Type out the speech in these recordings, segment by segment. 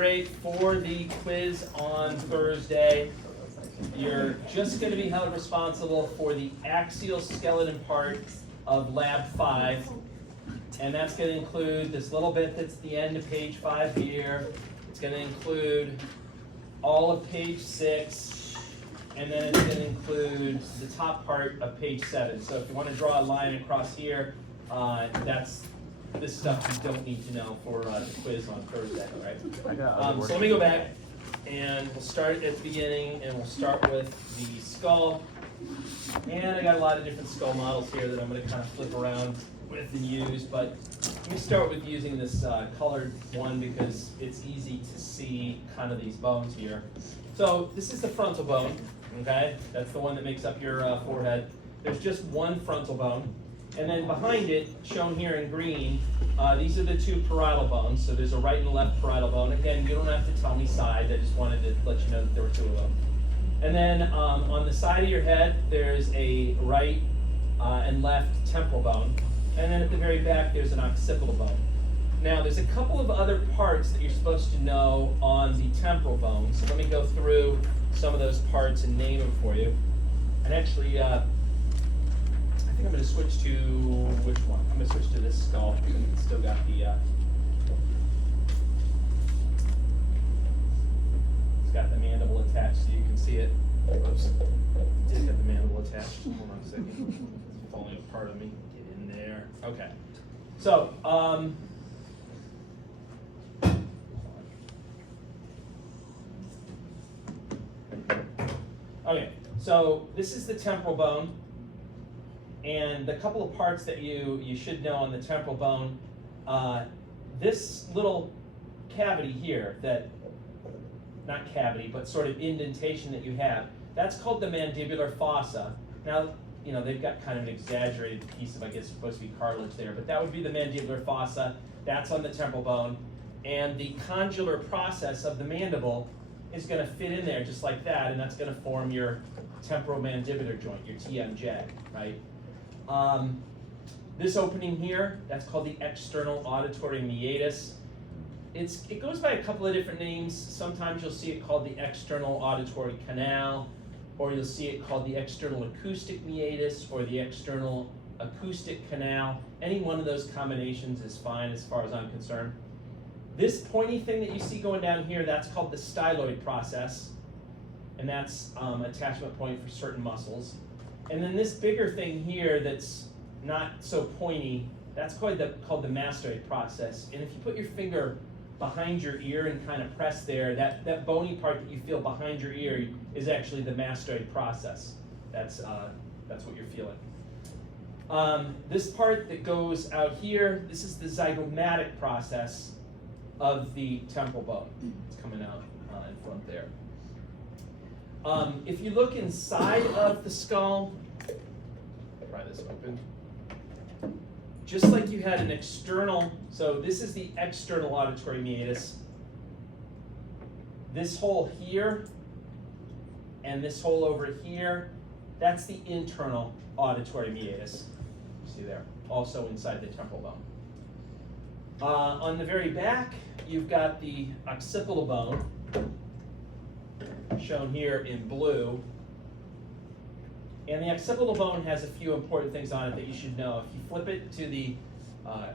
Great for the quiz on Thursday. You're just going to be held responsible for the axial skeleton part of Lab 5. And that's going to include this little bit that's the end of page 5 here. It's going to include all of page 6. And then it's going to include the top part of page 7. So if you want to draw a line across here, that's this stuff you don't need to know for the quiz on Thursday, right? So let me go back, and we'll start at the beginning, and we'll start with the skull. And I got a lot of different skull models here that I'm going to kind of flip around with and use, but let me start with using this colored one because it's easy to see kind of these bones here. So this is the frontal bone, okay? That's the one that makes up your forehead. There's just one frontal bone. And then behind it, shown here in green, these are the two parietal bones. So there's a right and a left parietal bone. Again, you don't have to tell me size. I just wanted to let you know that there were two of them. And then on the side of your head, there's a right and left temporal bone. And then at the very back, there's an occipital bone. Now, there's a couple of other parts that you're supposed to know on the temporal bone. So let me go through some of those parts and name them for you. And actually, I think I'm going to switch to which one? I'm going to switch to this skull. It's still got the it's got the mandible attached, so you can see it. Oops, it did have the mandible attached. Hold on a second. It's falling apart of me. Get in there. Okay. So okay. So this is the temporal bone. And the couple of parts that you should know on the temporal bone, this little cavity here, not cavity, but sort of indentation that you have, that's called the mandibular fossa. Now, you know, they've got kind of an exaggerated piece of, I guess, supposed to be cartilage there, but that would be the mandibular fossa. That's on the temporal bone. And the condylar process of the mandible is going to fit in there just like that, and that's going to form your temporomandibular joint, your TMJ, right? This opening here, that's called the external auditory meatus. It goes by a couple of different names. Sometimes you'll see it called the external auditory canal, or you'll see it called the external acoustic meatus, or the external acoustic canal. Any one of those combinations is fine as far as I'm concerned. This pointy thing that you see going down here, that's called the styloid process, and that's attachment point for certain muscles. And then this bigger thing here that's not so pointy, that's called the mastoid process. And if you put your finger behind your ear and kind of press there, that bony part that you feel behind your ear is actually the mastoid process. That's what you're feeling. This part that goes out here, this is the zygomatic process of the temporal bone. It's coming out in front there. If you look inside of the skull, pry this open. Just like you had an external, so this is the external auditory meatus. This hole here and this hole over here, that's the internal auditory meatus. See there, also inside the temporal bone. On the very back, you've got the occipital bone, shown here in blue. And the occipital bone has a few important things on it that you should know. If you flip it to the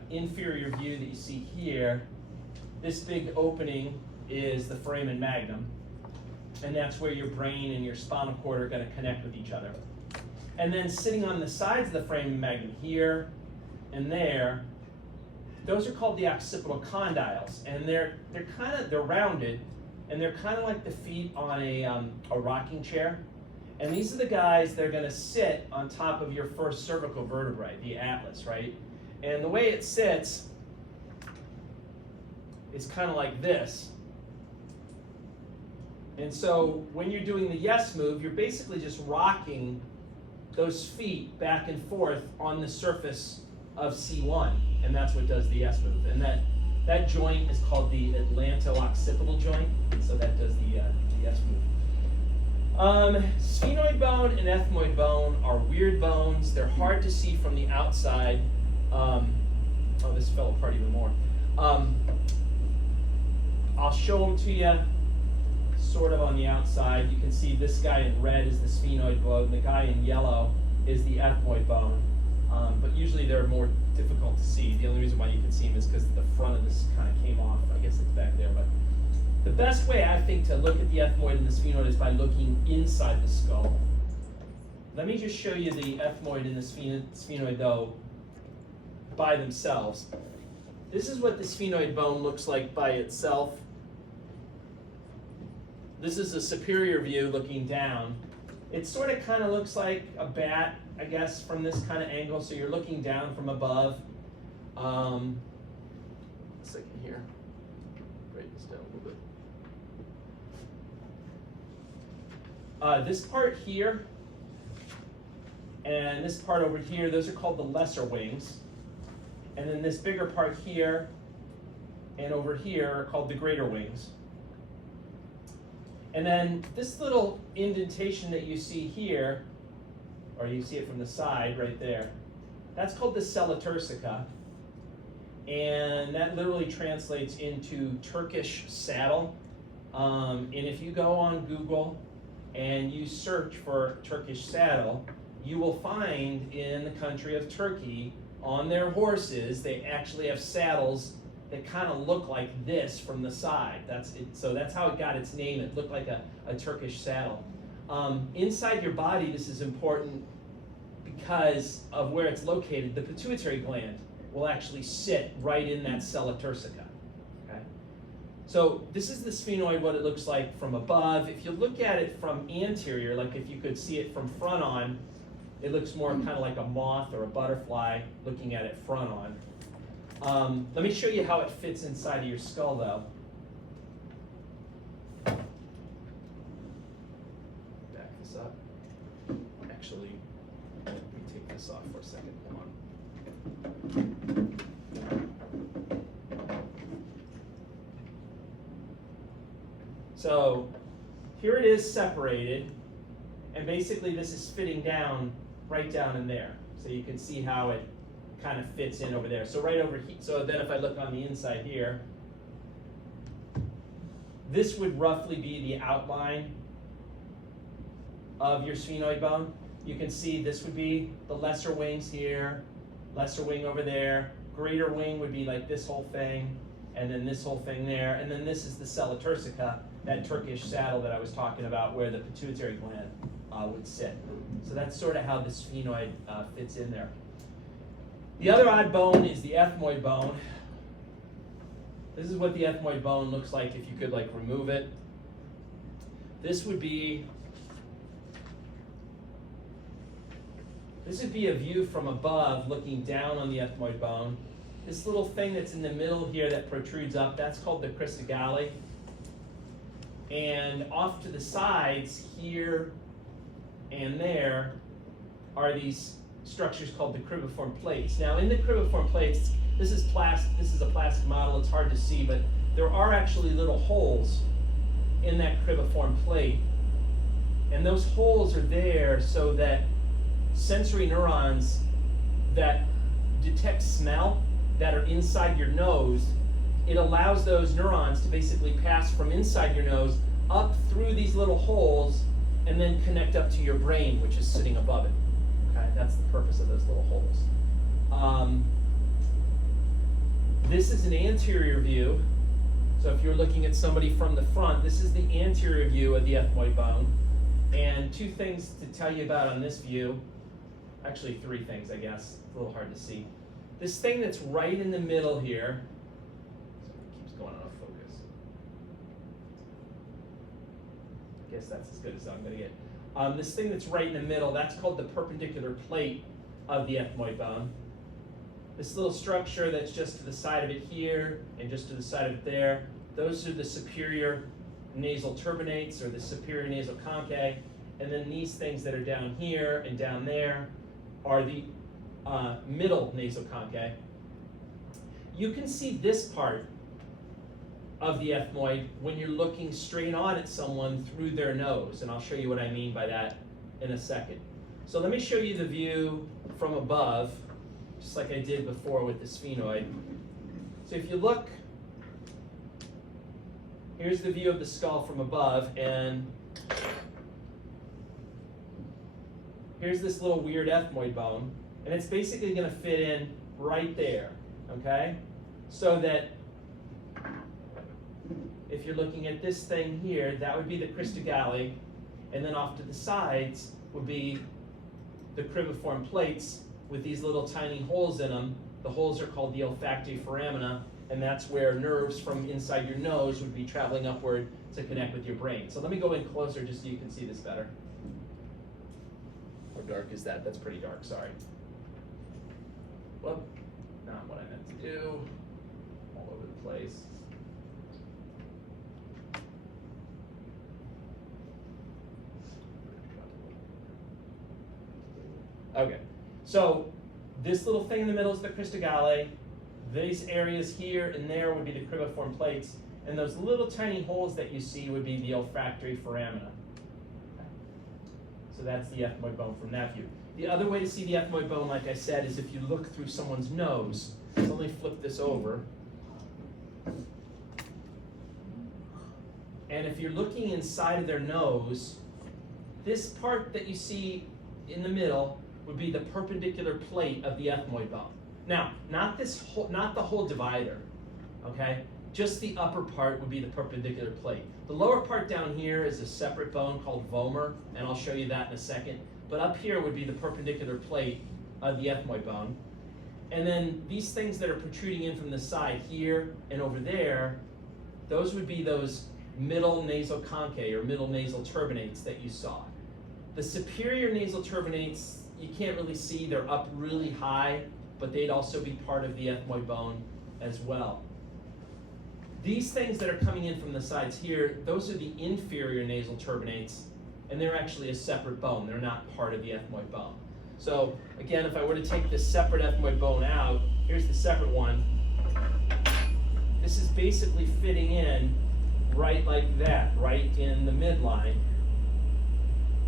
inferior view that you see here, this big opening is the foramen magnum. And that's where your brain and your spinal cord are going to connect with each other. And then sitting on the sides of the foramen magnum here and there, those are called the occipital condyles. And they're rounded, and they're kind of like the feet on a rocking chair. And these are the guys that are going to sit on top of your first cervical vertebrae, the atlas, right? And the way it sits is kind of like this. And so when you're doing the yes move, you're basically just rocking those feet back and forth on the surface of C1, and that's what does the yes move. And that joint is called the atlanto-occipital joint, so that does the yes move. Sphenoid bone and ethmoid bone are weird bones. They're hard to see from the outside. Oh, this fell apart even more. I'll show them to you sort of on the outside. You can see this guy in red is the sphenoid bone, the guy in yellow is the ethmoid bone. But usually they're more difficult to see. The only reason why you can see them is because the front of this kind of came off. I guess it's back there. But the best way, I think, to look at the ethmoid and the sphenoid is by looking inside the skull. Let me just show you the ethmoid and the sphenoid, though, by themselves. This is what the sphenoid bone looks like by itself. This is a superior view looking down. It sort of kind of looks like a bat, I guess, from this kind of angle. So you're looking down from above. A second here. Break this down a little bit. This part here and this part over here, those are called the lesser wings. And then this bigger part here and over here are called the greater wings. And then this little indentation that you see here, or you see it from the side right there, that's called the sella turcica. And that literally translates into Turkish saddle. And if you go on Google and you search for Turkish saddle, you will find in the country of Turkey, on their horses, they actually have saddles that kind of look like this from the side. That's it. So that's how it got its name. It looked like a Turkish saddle. Inside your body, this is important because of where it's located. The pituitary gland will actually sit right in that sella turcica. Okay? So this is the sphenoid, what it looks like from above. If you look at it from anterior, like if you could see it from front on, it looks more kind of like a moth or a butterfly looking at it front on. Let me show you how it fits inside of your skull, though. Back this up. Actually, let me take this off for a second. Hold on. So here it is separated, and basically this is fitting down right down in there. So you can see how it kind of fits in over there. So right over here, so then if I look on the inside here, this would roughly be the outline of your sphenoid bone. You can see this would be the lesser wings here, lesser wing over there, greater wing would be like this whole thing, and then this whole thing there, and then this is the sella turcica, that Turkish saddle that I was talking about where the pituitary gland would sit. So that's sort of how the sphenoid fits in there. The other odd bone is the ethmoid bone. This is what the ethmoid bone looks like if you could like remove it. This would be a view from above looking down on the ethmoid bone. This little thing that's in the middle here that protrudes up, that's called the crista galli. And off to the sides here and there are these structures called the cribriform plates. Now in the cribriform plates, this is a plastic model, it's hard to see, but there are actually little holes in that cribriform plate. And those holes are there so that sensory neurons that detect smell that are inside your nose, it allows those neurons to basically pass from inside your nose up through these little holes and then connect up to your brain, which is sitting above it. Okay, that's the purpose of those little holes. This is an anterior view. So if you're looking at somebody from the front, this is the anterior view of the ethmoid bone. And two things to tell you about on this view, actually three things, I guess. It's a little hard to see. This thing that's right in the middle here, it keeps going out of focus. I guess that's as good as I'm going to get. This thing that's right in the middle, that's called the perpendicular plate of the ethmoid bone. This little structure that's just to the side of it here and just to the side of it there, those are the superior nasal turbinates or the superior nasal conchae. And then these things that are down here and down there are the middle nasal conchae. You can see this part of the ethmoid when you're looking straight on at someone through their nose, and I'll show you what I mean by that in a second. So let me show you the view from above, just like I did before with the sphenoid. So if you look here's the view of the skull from above, and here's this little weird ethmoid bone, and it's basically going to fit in right there, okay? So that if you're looking at this thing here, that would be the cristogalli, and then off to the sides would be the cribriform plates with these little tiny holes in them. The holes are called the olfactory foramina, and that's where nerves from inside your nose would be traveling upward to connect with your brain. So let me go in closer just so you can see this better. How dark is that? That's pretty dark, sorry. Whoop, not what I meant to do. All over the place. Okay, so this little thing in the middle is the cristogalli. These areas here and there would be the cribriform plates, and those little tiny holes that you see would be the olfactory foramina. So that's the ethmoid bone from that view. The other way to see the ethmoid bone, like I said, is if you look through someone's nose. So let me flip this over. And if you're looking inside of their nose, this part that you see in the middle would be the perpendicular plate of the ethmoid bone. Now, not the whole divider, okay? Just the upper part would be the perpendicular plate. The lower part down here is a separate bone called vomer, and I'll show you that in a second. But up here would be the perpendicular plate of the ethmoid bone. And then these things that are protruding in from the side here and over there, those would be those middle nasal conchae or middle nasal turbinates that you saw. The superior nasal turbinates, you can't really see, they're up really high, but they'd also be part of the ethmoid bone as well. These things that are coming in from the sides here, those are the inferior nasal turbinates, and they're actually a separate bone. They're not part of the ethmoid bone. So again, if I were to take this separate ethmoid bone out, here's the separate one. This is basically fitting in right like that, right in the midline.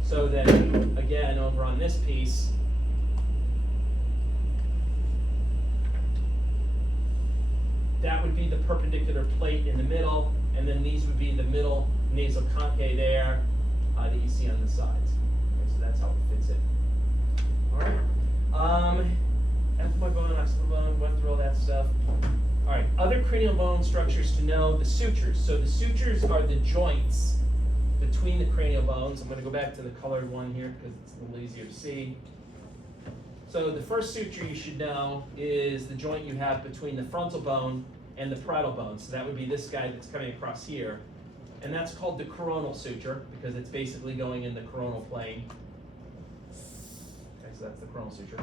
So that, again, over on this piece, that would be the perpendicular plate in the middle, and then these would be the middle nasal conchae there that you see on the sides. Okay, so that's how it fits in. All right. Ethmoid bone, occipital bone, went through all that stuff. All right, other cranial bone structures to know, the sutures. So the sutures are the joints between the cranial bones. I'm going to go back to the colored one here because it's a little easier to see. So the first suture you should know is the joint you have between the frontal bone and the parietal bone. So that would be this guy that's coming across here. And that's called the coronal suture because it's basically going in the coronal plane. Okay, so that's the coronal suture.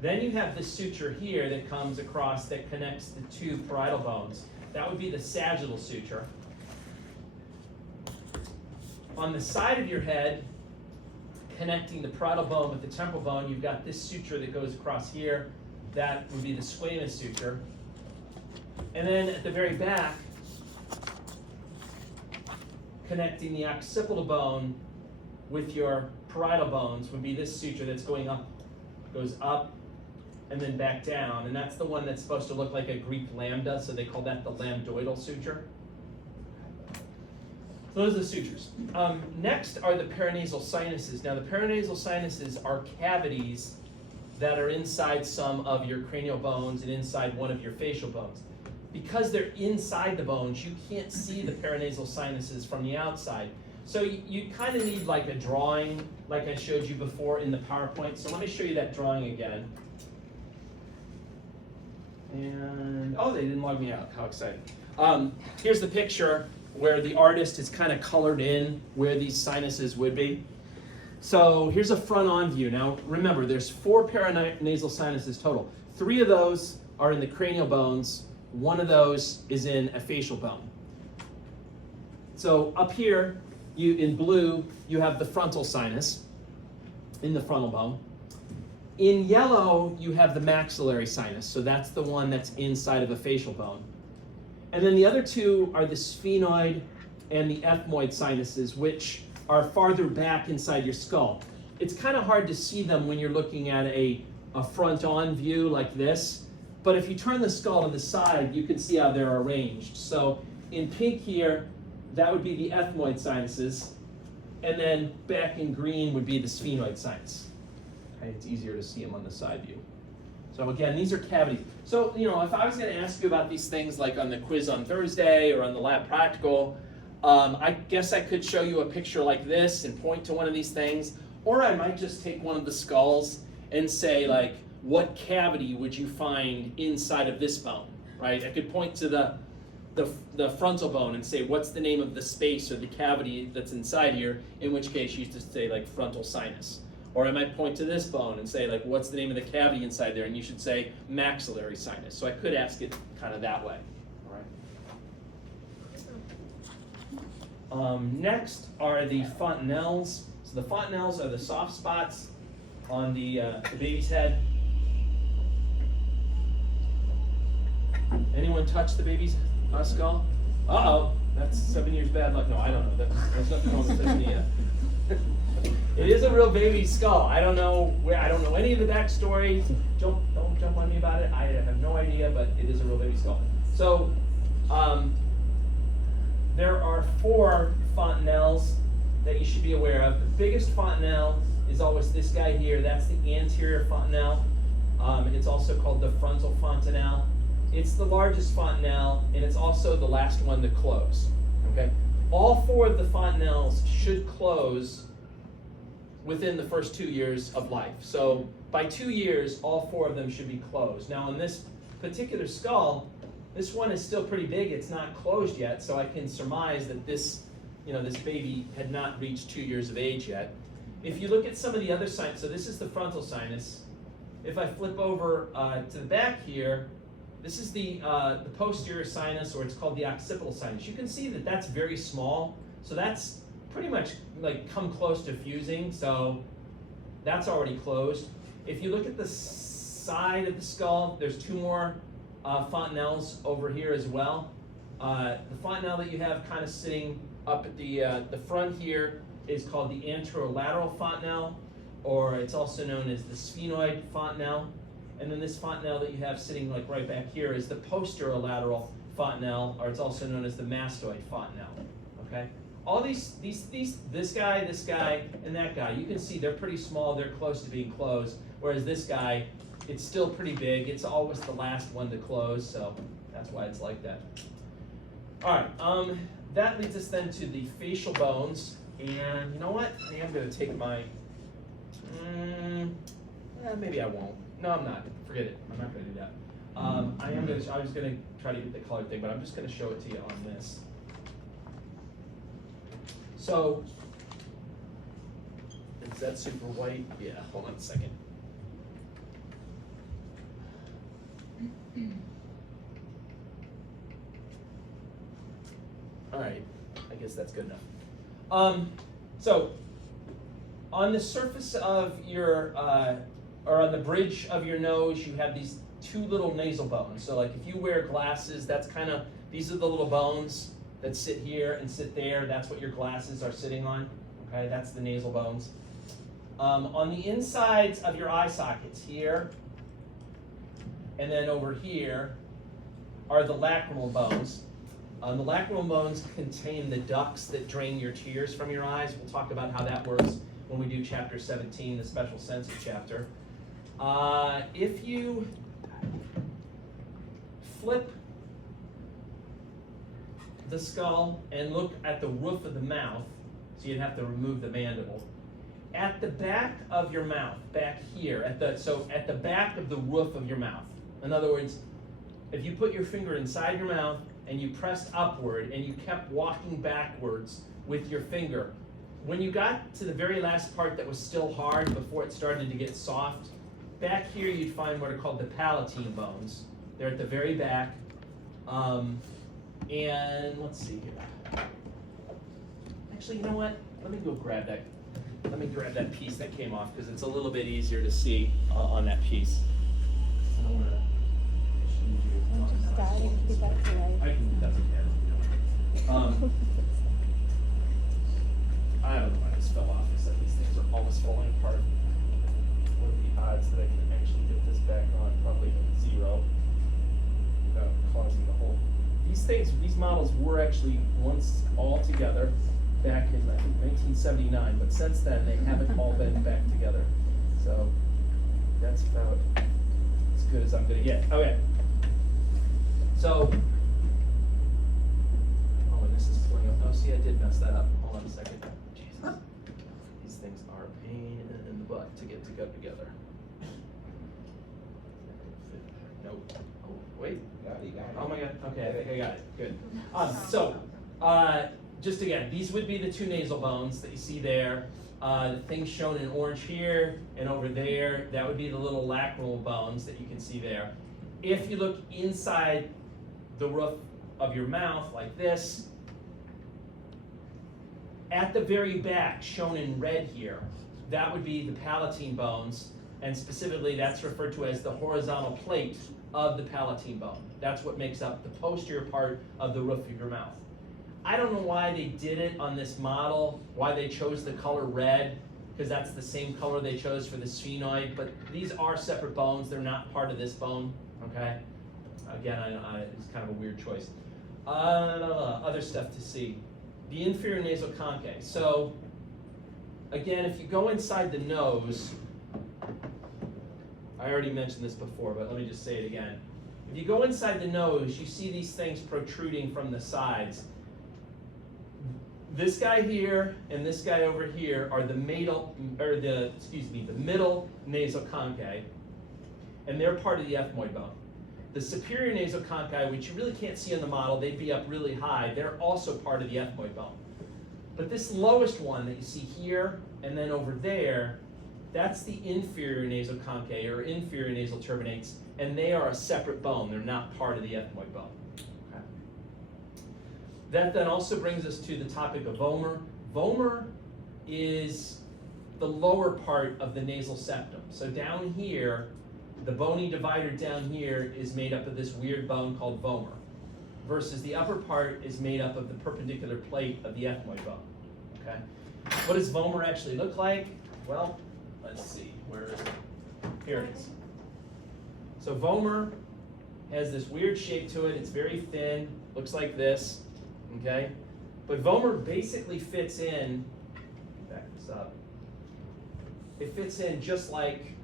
Then you have this suture here that comes across that connects the two parietal bones. That would be the sagittal suture. On the side of your head, connecting the parietal bone with the temporal bone, you've got this suture that goes across here. That would be the squamous suture. And then at the very back, connecting the occipital bone with your parietal bones would be this suture that's going up, goes up, and then back down. And that's the one that's supposed to look like a Greek lambda, so they call that the lambdoidal suture. So those are the sutures. Next are the paranasal sinuses. Now the paranasal sinuses are cavities that are inside some of your cranial bones and inside one of your facial bones. Because they're inside the bones, you can't see the paranasal sinuses from the outside. So you kind of need like a drawing, like I showed you before in the PowerPoint. So let me show you that drawing again. And, oh, they didn't log me out. How exciting. Here's the picture where the artist has kind of colored in where these sinuses would be. So here's a front-on view. Now remember, there's 4 paranasal sinuses total. 3 of those are in the cranial bones. 1 of those is in a facial bone. So up here, in blue, you have the frontal sinus in the frontal bone. In yellow, you have the maxillary sinus. So that's the one that's inside of a facial bone. And then the other 2 are the sphenoid and the ethmoid sinuses, which are farther back inside your skull. It's kind of hard to see them when you're looking at a front-on view like this. But if you turn the skull to the side, you can see how they're arranged. So in pink here, that would be the ethmoid sinuses. And then back in green would be the sphenoid sinus. Okay, it's easier to see them on the side view. So again, these are cavities. So, you know, if I was going to ask you about these things like on the quiz on Thursday or on the lab practical, I guess I could show you a picture like this and point to one of these things. Or I might just take one of the skulls and say, like, what cavity would you find inside of this bone, right? I could point to the frontal bone and say, what's the name of the space or the cavity that's inside here, in which case you used to say, like, frontal sinus. Or I might point to this bone and say, like, what's the name of the cavity inside there? And you should say maxillary sinus. So I could ask it kind of that way. All right. Next are the fontanelles. So the fontanelles are the soft spots on the baby's head. Anyone touch the baby's skull? Uh-oh, that's 7 years bad luck. No, I don't know. There's nothing wrong with touching the It is a real baby skull. I don't know any of the backstory. Don't jump on me about it. I have no idea, but it is a real baby skull. So there are 4 fontanelles that you should be aware of. The biggest fontanelle is always this guy here. That's the anterior fontanelle. It's also called the frontal fontanelle. It's the largest fontanelle, and it's also the last one to close. Okay? All 4 of the fontanelles should close within the first 2 years of life. So by 2 years, all 4 of them should be closed. Now on this particular skull, this one is still pretty big. It's not closed yet, so I can surmise that this baby had not reached 2 years of age yet. If you look at some of the other sinus, so this is the frontal sinus. If I flip over to the back here, this is the posterior sinus, or it's called the occipital sinus. You can see that that's very small, so that's pretty much like come close to fusing, so that's already closed. If you look at the side of the skull, there's 2 more fontanelles over here as well. The fontanelle that you have kind of sitting up at the front here is called the anterolateral fontanelle, or it's also known as the sphenoid fontanelle. And then this fontanelle that you have sitting like right back here is the posterolateral fontanelle, or it's also known as the mastoid fontanelle. Okay? All this guy, and that guy, you can see they're pretty small, they're close to being closed, whereas this guy, it's still pretty big. It's always the last one to close, so that's why it's like that. All right, that leads us then to the facial bones, and you know what? I am going to take my, maybe I won't. No, I'm not. Forget it. I'm not going to do that. I was going to try to get the color thing, but I'm just going to show it to you on this. So, is that super white? Yeah, hold on a second. All right, I guess that's good enough. So, on the surface of your, or on the bridge of your nose, you have these 2 little nasal bones. So like if you wear glasses, that's kind of, these are the little bones that sit here and sit there. That's what your glasses are sitting on. Okay, that's the nasal bones. On the insides of your eye sockets here, and then over here, are the lacrimal bones. The lacrimal bones contain the ducts that drain your tears from your eyes. We'll talk about how that works when we do chapter 17, the special senses chapter. If you flip the skull and look at the roof of the mouth, so you'd have to remove the mandible, at the back of your mouth, back here, at the back of the roof of your mouth. In other words, if you put your finger inside your mouth and you pressed upward and you kept walking backwards with your finger, when you got to the very last part that was still hard before it started to get soft, back here you'd find what are called the palatine bones. They're at the very back. And let's see here. Actually, you know what? Let me go grab that. Let me grab that piece that came off because it's a little bit easier to see on that piece. I don't want to. I can. That's okay. I don't know why this fell off. It's like these things are almost falling apart. What are the odds that I can actually get this back on? Probably 0 without causing the whole. These models were actually once all together back in, I think, 1979, but since then they haven't all been back together. So that's about as good as I'm gonna get. Okay. So, oh, and this is pulling up. Oh, see, I did mess that up. Hold on a second. Jesus. These things are a pain in the butt to get together. Nope. Oh, wait. Oh my God. Okay, I think I got it. Good. Just again, these would be the two nasal bones that you see there. The things shown in orange here and over there, that would be the little lacrimal bones that you can see there. If you look inside the roof of your mouth like this, at the very back, shown in red here, that would be the palatine bones, and specifically that's referred to as the horizontal plate of the palatine bone. That's what makes up the posterior part of the roof of your mouth. I don't know why they did it on this model, why they chose the color red, because that's the same color they chose for the sphenoid, but these are separate bones. They're not part of this bone, okay? Again, it's kind of a weird choice. Other stuff to see. The inferior nasal conchae. So, again, if you go inside the nose, I already mentioned this before, but let me just say it again. If you go inside the nose, you see these things protruding from the sides. This guy here and this guy over here are the middle nasal conchae, and they're part of the ethmoid bone. The superior nasal conchae, which you really can't see on the model, they'd be up really high, they're also part of the ethmoid bone. But this lowest one that you see here and then over there, that's the inferior nasal conchae or inferior nasal turbinates, and they are a separate bone. They're not part of the ethmoid bone. Okay. That then also brings us to the topic of vomer. Vomer is the lower part of the nasal septum. So down here, the bony divider down here is made up of this weird bone called vomer, versus the upper part is made up of the perpendicular plate of the ethmoid bone. Okay. What does vomer actually look like? Well, let's see, where is it? Here it is. So vomer has this weird shape to it. It's very thin, looks like this, okay? But vomer basically fits in, back this up, it fits in just like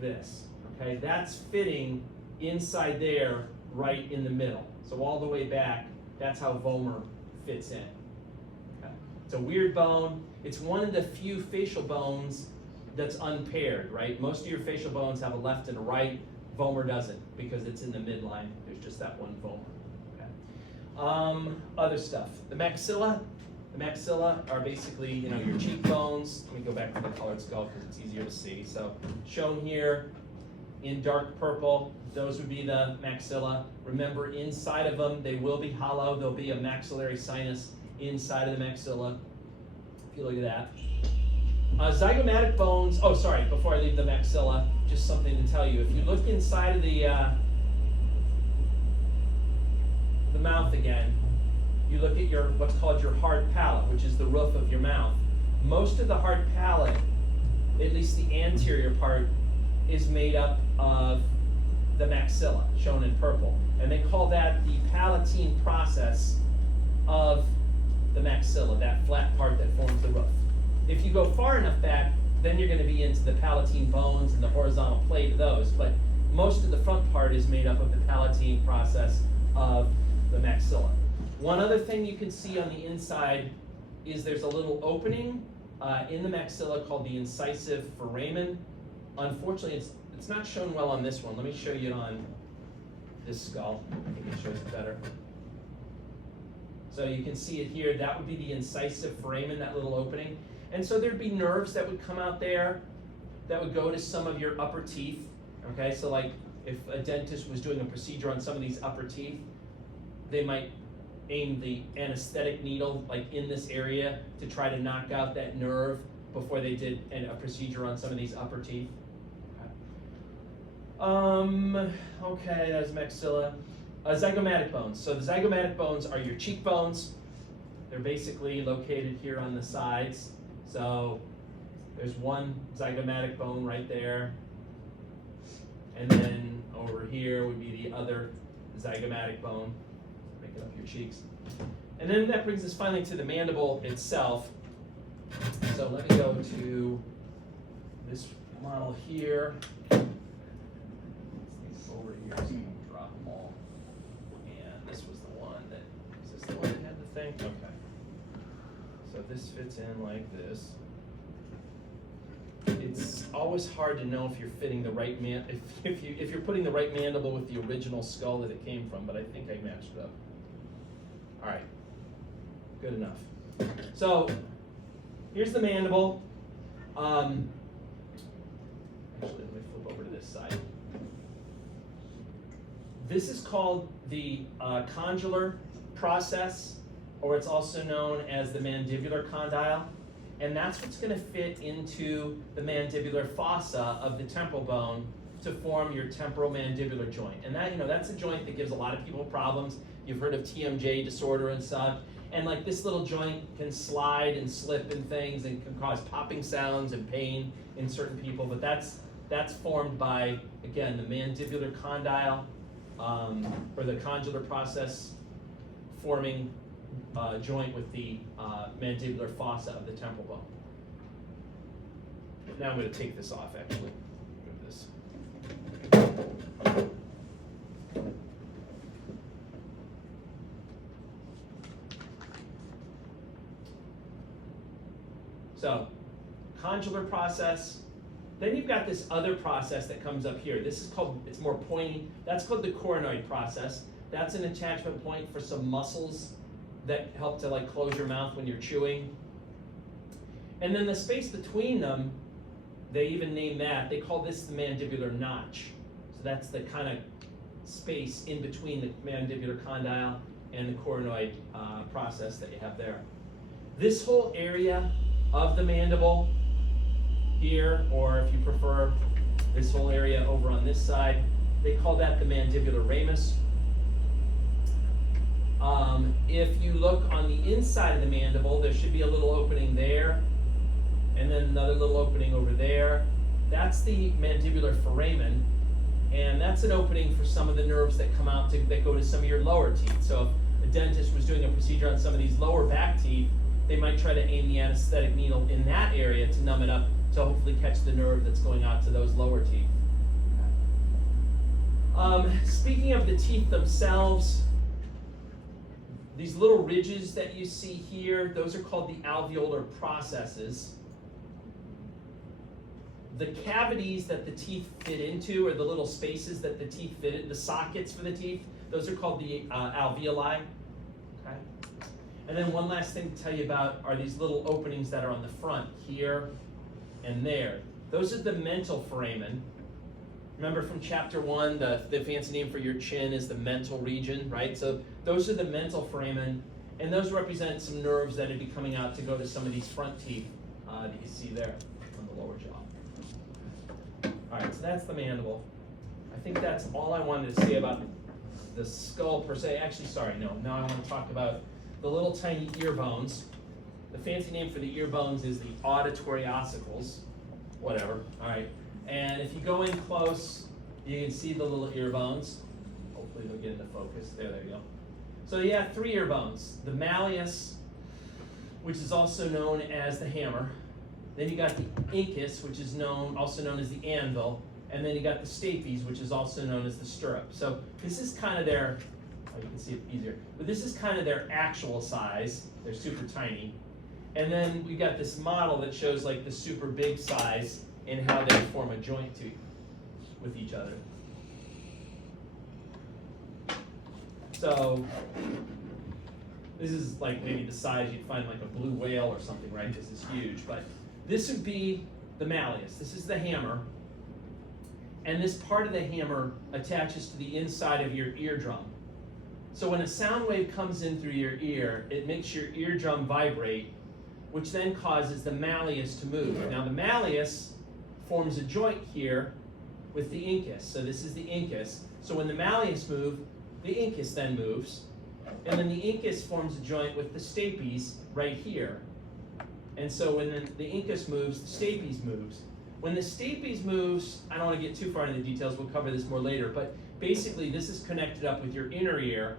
this, okay? That's fitting inside there, right in the middle. So all the way back, that's how vomer fits in. Okay. It's a weird bone. It's one of the few facial bones that's unpaired, right? Most of your facial bones have a left and a right. Vomer doesn't, because it's in the midline. There's just that one vomer. Okay. Other stuff. The maxilla. The maxilla are basically, your cheekbones. Let me go back to the colored skull because it's easier to see. So shown here in dark purple, those would be the maxilla. Remember, inside of them, they will be hollow. There'll be a maxillary sinus inside of the maxilla. If you look at that. Zygomatic bones, oh sorry, before I leave the maxilla, just something to tell you. If you look inside of the mouth again, you look at your what's called your hard palate, which is the roof of your mouth. Most of the hard palate, at least the anterior part, is made up of the maxilla, shown in purple. And they call that the palatine process of the maxilla, that flat part that forms the roof. If you go far enough back, then you're going to be into the palatine bones and the horizontal plate of those. But most of the front part is made up of the palatine process of the maxilla. One other thing you can see on the inside is there's a little opening in the maxilla called the incisive foramen. Unfortunately, it's not shown well on this one. Let me show you it on this skull. I think it shows it better. So you can see it here. That would be the incisive foramen, that little opening. And so there'd be nerves that would come out there that would go to some of your upper teeth. Okay, so like if a dentist was doing a procedure on some of these upper teeth, they might aim the anesthetic needle like in this area to try to knock out that nerve before they did a procedure on some of these upper teeth. Okay, that's maxilla. Zygomatic bones. So the zygomatic bones are your cheekbones. They're basically located here on the sides. So there's one zygomatic bone right there. And then over here would be the other zygomatic bone, making up your cheeks. And then that brings us finally to the mandible itself. So let me go to this model here. Over here, so I'm going to drop them all. And this was the one that, is this the one that had the thing? Okay. So this fits in like this. It's always hard to know if you're fitting the right if you're putting the right mandible with the original skull that it came from, but I think I matched it up. All right, good enough. So here's the mandible. Actually, let me flip over to this side. This is called the condylar process, or it's also known as the mandibular condyle. And that's what's going to fit into the mandibular fossa of the temporal bone to form your temporomandibular joint. And that, that's a joint that gives a lot of people problems. You've heard of TMJ disorder and such. And like this little joint can slide and slip and things and can cause popping sounds and pain in certain people. But that's formed by, again, the mandibular condyle or the condylar process forming joint with the mandibular fossa of the temporal bone. Now I'm going to take this off, actually. Move this. So, condylar process. Then you've got this other process that comes up here. This is called, it's more pointy. That's called the coronoid process. That's an attachment point for some muscles that help to like close your mouth when you're chewing. And then the space between them, they even name that, they call this the mandibular notch. So that's the kind of space in between the mandibular condyle and the coronoid process that you have there. This whole area of the mandible here, or if you prefer, this whole area over on this side, they call that the mandibular ramus. If you look on the inside of the mandible, there should be a little opening there, and then another little opening over there. That's the mandibular foramen, and that's an opening for some of the nerves that come out that go to some of your lower teeth. So if a dentist was doing a procedure on some of these lower back teeth, they might try to aim the anesthetic needle in that area to numb it up to hopefully catch the nerve that's going out to those lower teeth. Speaking of the teeth themselves, these little ridges that you see here, those are called the alveolar processes. The cavities that the teeth fit into, or the little spaces that the teeth fit in, the sockets for the teeth, those are called the alveoli. Okay? And then one last thing to tell you about are these little openings that are on the front, here and there. Those are the mental foramen. Remember from chapter 1, the fancy name for your chin is the mental region, right? So those are the mental foramen, and those represent some nerves that would be coming out to go to some of these front teeth that you see there on the lower jaw. All right, so that's the mandible. I think that's all I wanted to say about the skull per se. Actually, sorry, no. Now I want to talk about the little tiny ear bones. The fancy name for the ear bones is the auditory ossicles, whatever, all right. And if you go in close, you can see the little ear bones. Hopefully they'll get into focus. There you go. So you have 3 ear bones. The malleus, which is also known as the hammer. Then you got the incus, which is also known as the anvil. And then you got the stapes, which is also known as the stirrup. So this is kind of their, you can see it easier, but this is kind of their actual size. They're super tiny. And then we got this model that shows like the super big size and how they form a joint with each other. So this is like maybe the size you'd find like a blue whale or something, right? This is huge, but this would be the malleus. This is the hammer, and this part of the hammer attaches to the inside of your eardrum. So when a sound wave comes in through your ear, it makes your eardrum vibrate, which then causes the malleus to move. Now the malleus forms a joint here with the incus. So this is the incus. So when the malleus moves, the incus then moves. And then the incus forms a joint with the stapes right here. And so when the incus moves, the stapes moves. When the stapes moves, I don't want to get too far into the details, we'll cover this more later, but basically this is connected up with your inner ear,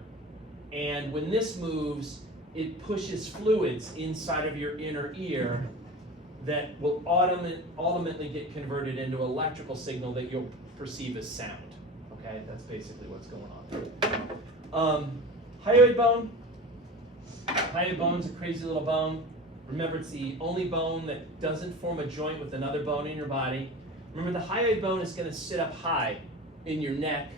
and when this moves, it pushes fluids inside of your inner ear that will ultimately get converted into an electrical signal that you'll perceive as sound. Okay, that's basically what's going on. Hyoid bone. Hyoid bone's a crazy little bone. Remember, it's the only bone that doesn't form a joint with another bone in your body. Remember, the hyoid bone is going to sit up high in your neck,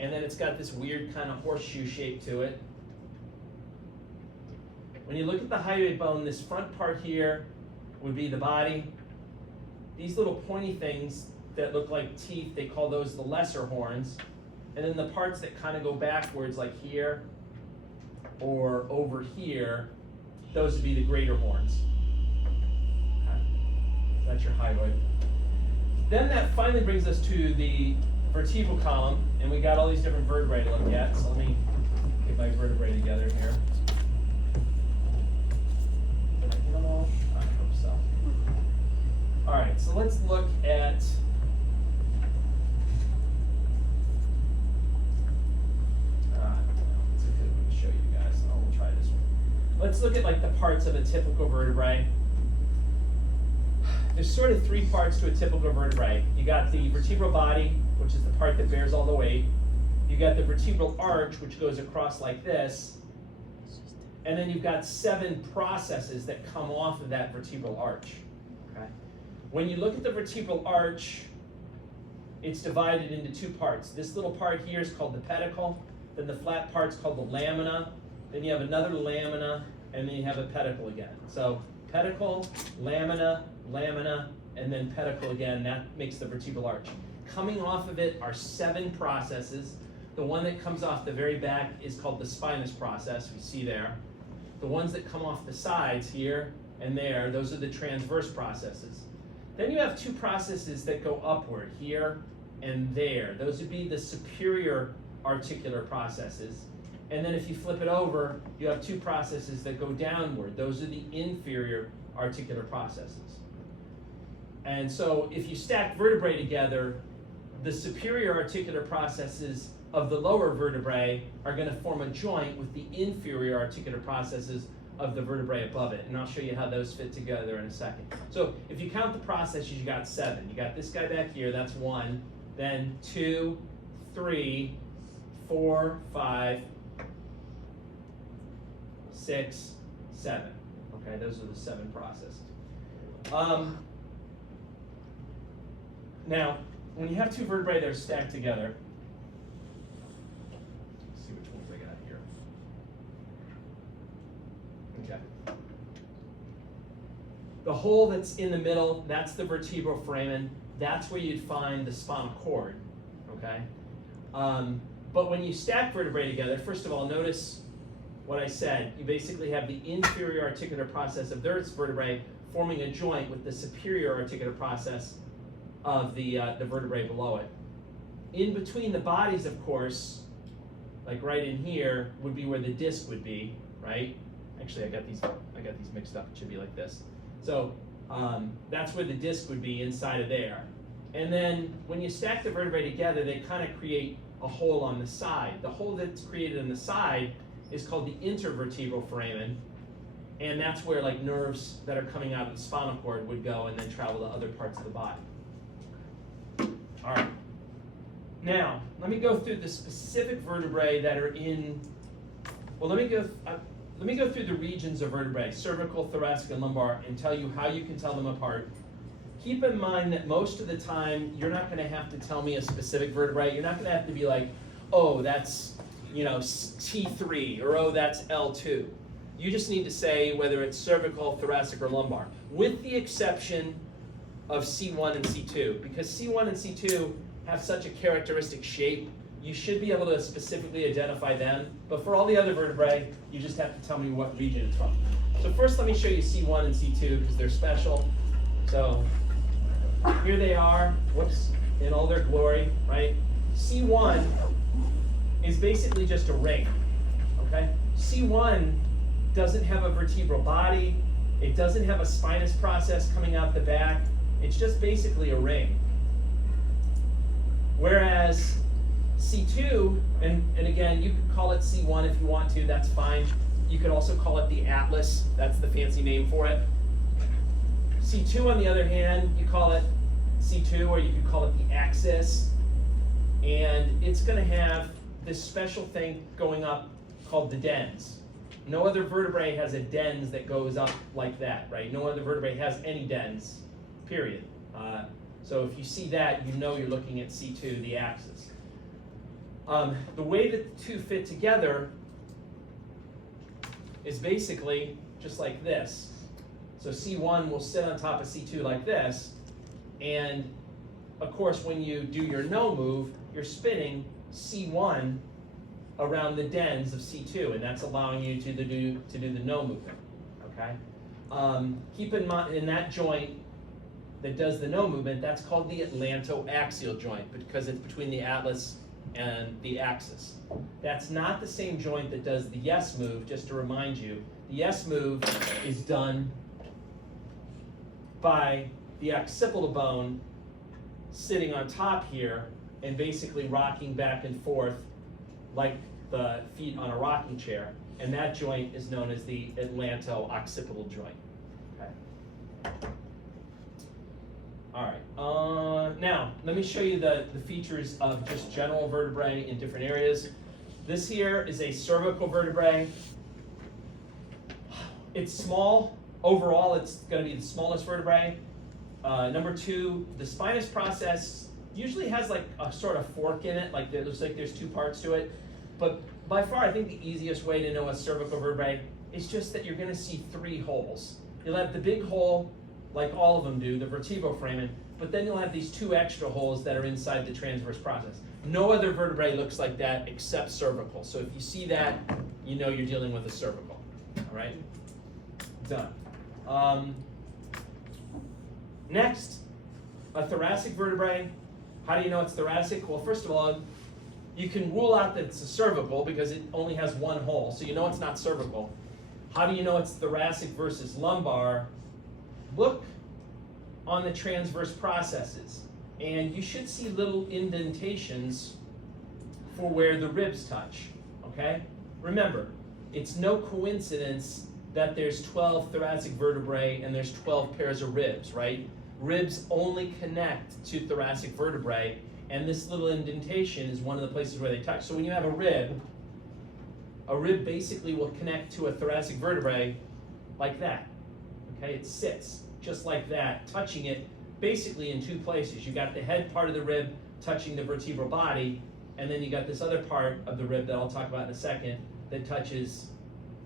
and then it's got this weird kind of horseshoe shape to it. When you look at the hyoid bone, this front part here would be the body. These little pointy things that look like teeth, they call those the lesser horns. And then the parts that kind of go backwards, like here or over here, those would be the greater horns. Okay. That's your hyoid. Then that finally brings us to the vertebral column, and we got all these different vertebrae to look at. So let me get my vertebrae together here. I hope so. All right, so let's look at it's a good one to show you guys. So we'll try this one. Let's look at like the parts of a typical vertebrae. There's sort of three parts to a typical vertebrae. You got the vertebral body, which is the part that bears all the weight. You got the vertebral arch, which goes across like this. And then you've got 7 processes that come off of that vertebral arch. Okay? When you look at the vertebral arch, it's divided into 2 parts. This little part here is called the pedicle. Then the flat part's called the lamina. Then you have another lamina, and then you have a pedicle again. So pedicle, lamina, lamina, and then pedicle again. That makes the vertebral arch. Coming off of it are 7 processes. The one that comes off the very back is called the spinous process, we see there. The ones that come off the sides here and there, those are the transverse processes. Then you have 2 processes that go upward, here and there. Those would be the superior articular processes. And then if you flip it over, you have 2 processes that go downward. Those are the inferior articular processes. And so if you stack vertebrae together, the superior articular processes of the lower vertebrae are going to form a joint with the inferior articular processes of the vertebrae above it. And I'll show you how those fit together in a second. So if you count the processes, you got 7. You got this guy back here, that's 1. Then 2, 3, 4, 5, 6, 7. Okay, those are the 7 processes. Now, when you have 2 vertebrae that are stacked together, let's see which ones I got here. Okay. The hole that's in the middle, that's the vertebral foramen. That's where you'd find the spinal cord. Okay. But when you stack vertebrae together, first of all, notice what I said. You basically have the inferior articular process of this vertebrae forming a joint with the superior articular process of the vertebrae below it. In between the bodies, of course, like right in here, would be where the disc would be, right? Actually, I got these mixed up. It should be like this. So that's where the disc would be, inside of there. And then when you stack the vertebrae together, they kind of create a hole on the side. The hole that's created on the side is called the intervertebral foramen, and that's where like nerves that are coming out of the spinal cord would go and then travel to other parts of the body. All right. Now, let me go through the specific vertebrae that are in. Well, let me go through the regions of vertebrae: cervical, thoracic, and lumbar, and tell you how you can tell them apart. Keep in mind that most of the time, you're not going to have to tell me a specific vertebrae. You're not going to have to be like, oh, that's T3, or oh, that's L2. You just need to say whether it's cervical, thoracic, or lumbar, with the exception of C1 and C2, because C1 and C2 have such a characteristic shape, you should be able to specifically identify them. But for all the other vertebrae, you just have to tell me what region it's from. So first, let me show you C1 and C2 because they're special. So here they are, whoops, in all their glory, right? C1 is basically just a ring, okay? C1 doesn't have a vertebral body. It doesn't have a spinous process coming out the back. It's just basically a ring. Whereas C2, and again, you could call it C1 if you want to, that's fine. You could also call it the atlas, that's the fancy name for it. C2, on the other hand, you call it C2, or you could call it the axis, and it's going to have this special thing going up called the dens. No other vertebrae has a dens that goes up like that, right? No other vertebrae has any dens, period. So if you see that, you know you're looking at C2, the axis. The way that the two fit together is basically just like this. So C1 will sit on top of C2 like this, and of course when you do your no move, you're spinning C1 around the dens of C2, and that's allowing you to do the no movement, okay? Keep in mind, in that joint that does the no movement, that's called the atlantoaxial joint, because it's between the atlas and the axis. That's not the same joint that does the yes move, just to remind you. The yes move is done by the occipital bone sitting on top here and basically rocking back and forth like the feet on a rocking chair, and that joint is known as the atlanto-occipital joint. Okay. All right. Now let me show you the features of just general vertebrae in different areas. This here is a cervical vertebrae. It's small. Overall, it's going to be the smallest vertebrae. Number two, the spinous process usually has like a sort of fork in it, like it looks like there's two parts to it. But by far, I think the easiest way to know a cervical vertebrae is just that you're going to see three holes. You'll have the big hole, like all of them do, the vertebroforamen, but then you'll have these two extra holes that are inside the transverse process. No other vertebrae looks like that except cervical. So if you see that, you know you're dealing with a cervical. All right? Done. Next, a thoracic vertebrae. How do you know it's thoracic? Well, first of all, you can rule out that it's a cervical because it only has one hole, so you know it's not cervical. How do you know it's thoracic versus lumbar? Look on the transverse processes, and you should see little indentations for where the ribs touch, okay? Remember, it's no coincidence that there's 12 thoracic vertebrae and there's 12 pairs of ribs, right? Ribs only connect to thoracic vertebrae, and this little indentation is one of the places where they touch. So when you have a rib basically will connect to a thoracic vertebrae like that, okay? It sits just like that, touching it basically in two places. You got the head part of the rib touching the vertebral body, and then you got this other part of the rib that I'll talk about in a second that touches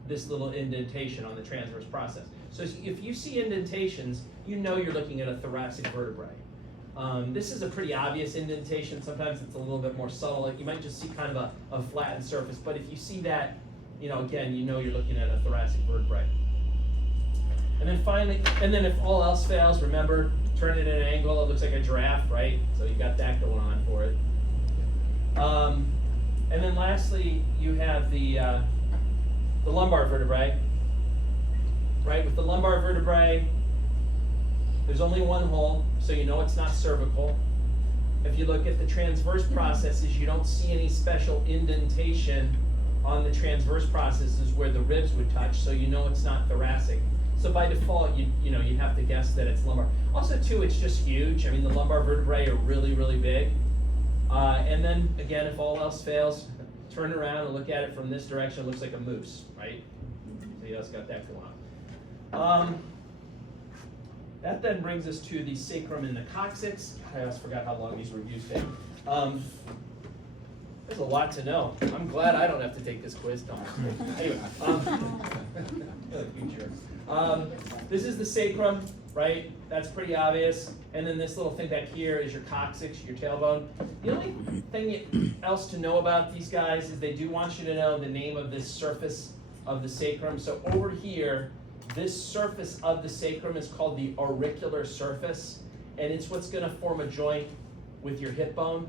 this little indentation on the transverse process. So if you see indentations, you know you're looking at a thoracic vertebrae. This is a pretty obvious indentation. Sometimes it's a little bit more subtle. You might just see kind of a flattened surface, but if you see that, you know, again, you know you're looking at a thoracic vertebrae. And then finally, and then if all else fails, remember, turn it at an angle, it looks like a giraffe, right? So you got that going on for it. And then lastly, you have the lumbar vertebrae, right? With the lumbar vertebrae, there's only one hole, so you know it's not cervical. If you look at the transverse processes, you don't see any special indentation on the transverse processes where the ribs would touch, so you know it's not thoracic. So by default, you have to guess that it's lumbar. Also, too, it's just huge. I mean, the lumbar vertebrae are really, really big. And then, again, if all else fails, turn around and look at it from this direction. It looks like a moose, right? So you just got that going on. That then brings us to the sacrum and the coccyx. I almost forgot how long these reviews take. There's a lot to know. I'm glad I don't have to take this quiz, Tom. Anyway, this is the sacrum, right? That's pretty obvious. And then this little thing back here is your coccyx, your tailbone. The only thing else to know about these guys is they do want you to know the name of this surface of the sacrum. So over here, this surface of the sacrum is called the auricular surface, and it's what's going to form a joint with your hip bone.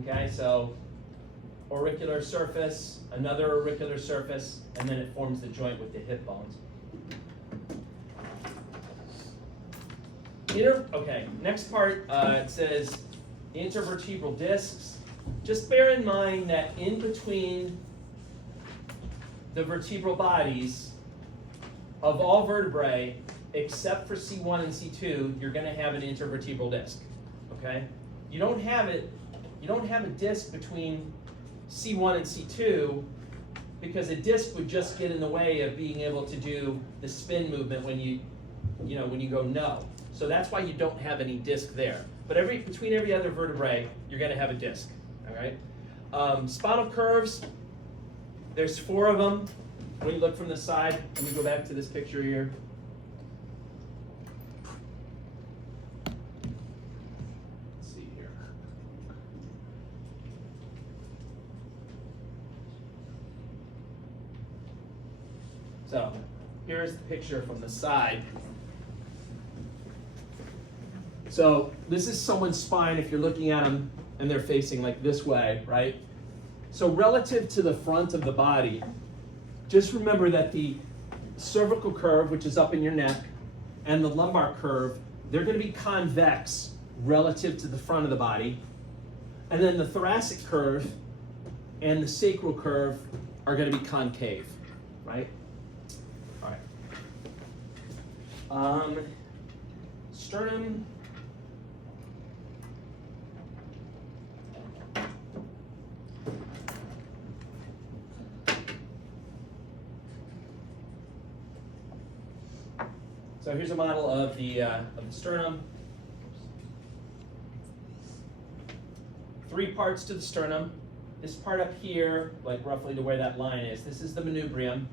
Okay, so auricular surface, another auricular surface, and then it forms the joint with the hip bones. Okay, next part, it says intervertebral discs. just bear in mind that in between the vertebral bodies of all vertebrae, except for C1 and C2, you're going to have an intervertebral disc. Okay? You don't have a disc between C1 and C2 because a disc would just get in the way of being able to do the spin movement when you go no. So that's why you don't have any disc there. But between every other vertebrae, you're going to have a disc. All right? Spinal curves, there's 4 of them. When you look from the side, let me go back to this picture here. Let's see here. So here's the picture from the side. So this is someone's spine if you're looking at them and they're facing like this way, right? So relative to the front of the body, just remember that the cervical curve, which is up in your neck, and the lumbar curve, they're going to be convex relative to the front of the body. And then the thoracic curve and the sacral curve are going to be concave, right? All right. Sternum. So here's a model of the sternum. 3 parts to the sternum. This part up here, like roughly to where that line is, this is the manubrium.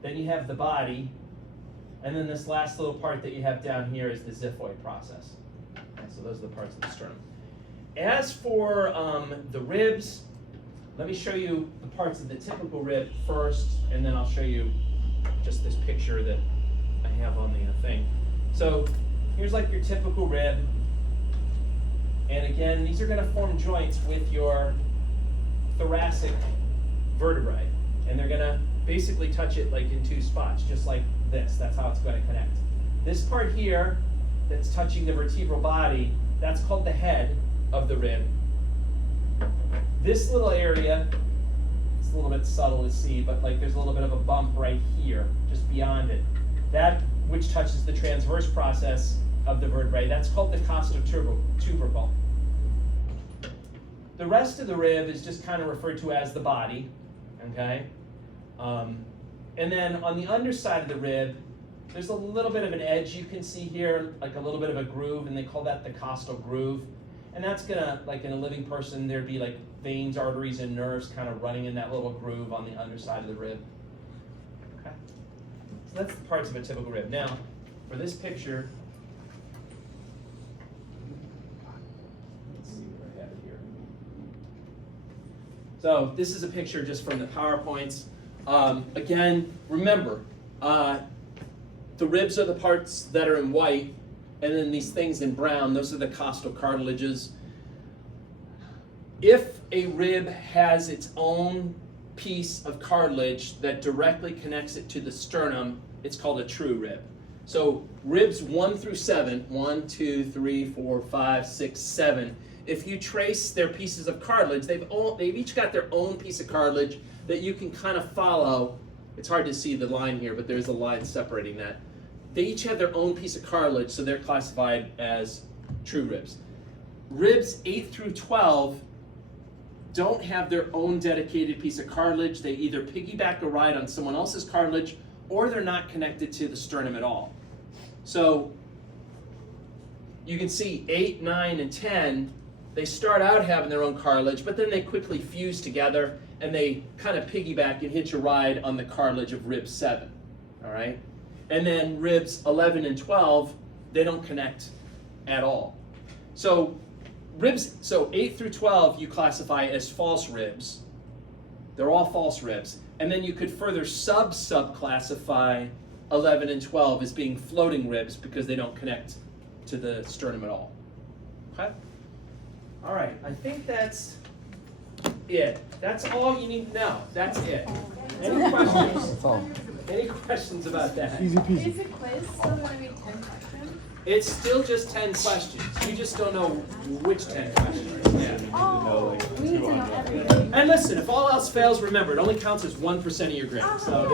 Then you have the body. And then this last little part that you have down here is the xiphoid process. Okay, so those are the parts of the sternum. As for the ribs, let me show you the parts of the typical rib first, and then I'll show you just this picture that I have on the thing. So here's like your typical rib. And again, these are going to form joints with your thoracic vertebrae. And they're going to basically touch it like in 2 spots, just like this. That's how it's going to connect. This part here that's touching the vertebral body, that's called the head of the rib. This little area, it's a little bit subtle to see, but like there's a little bit of a bump right here, just beyond it. That which touches the transverse process of the vertebrae, that's called the costotubercle. The rest of the rib is just kind of referred to as the body, okay? And then on the underside of the rib, there's a little bit of an edge you can see here, like a little bit of a groove, and they call that the costal groove. And that's gonna, like in a living person, there'd be like veins, arteries, and nerves kind of running in that little groove on the underside of the rib. Okay? So that's the parts of a typical rib. Now, for this picture, let's see what I have here. So this is a picture just from the PowerPoints. Again, remember, the ribs are the parts that are in white, and then these things in brown, those are the costal cartilages. If a rib has its own piece of cartilage that directly connects it to the sternum, it's called a true rib. So ribs 1 through 7, 1, 2, 3, 4, 5, 6, 7, if you trace their pieces of cartilage, they've each got their own piece of cartilage that you can kind of follow. It's hard to see the line here, but there's a line separating that. They each have their own piece of cartilage, so they're classified as true ribs. Ribs 8 through 12 don't have their own dedicated piece of cartilage. They either piggyback a ride on someone else's cartilage, or they're not connected to the sternum at all. So you can see 8, 9, and 10, they start out having their own cartilage, but then they quickly fuse together, and they kind of piggyback and hitch a ride on the cartilage of rib 7, all right? And then ribs 11 and 12, they don't connect at all. So 8 through 12 you classify as false ribs. They're all false ribs. And then you could further sub-classify 11 and 12 as being floating ribs because they don't connect to the sternum at all. Okay? All right, I think that's it. That's all you need to know. That's it. Any questions? Any questions about that? Is the quiz still going to be 10 questions? It's still just 10 questions. You just don't know which 10 questions. Yeah. Oh, we need to know everything. And listen, if all else fails, remember, it only counts as 1% of your grade. So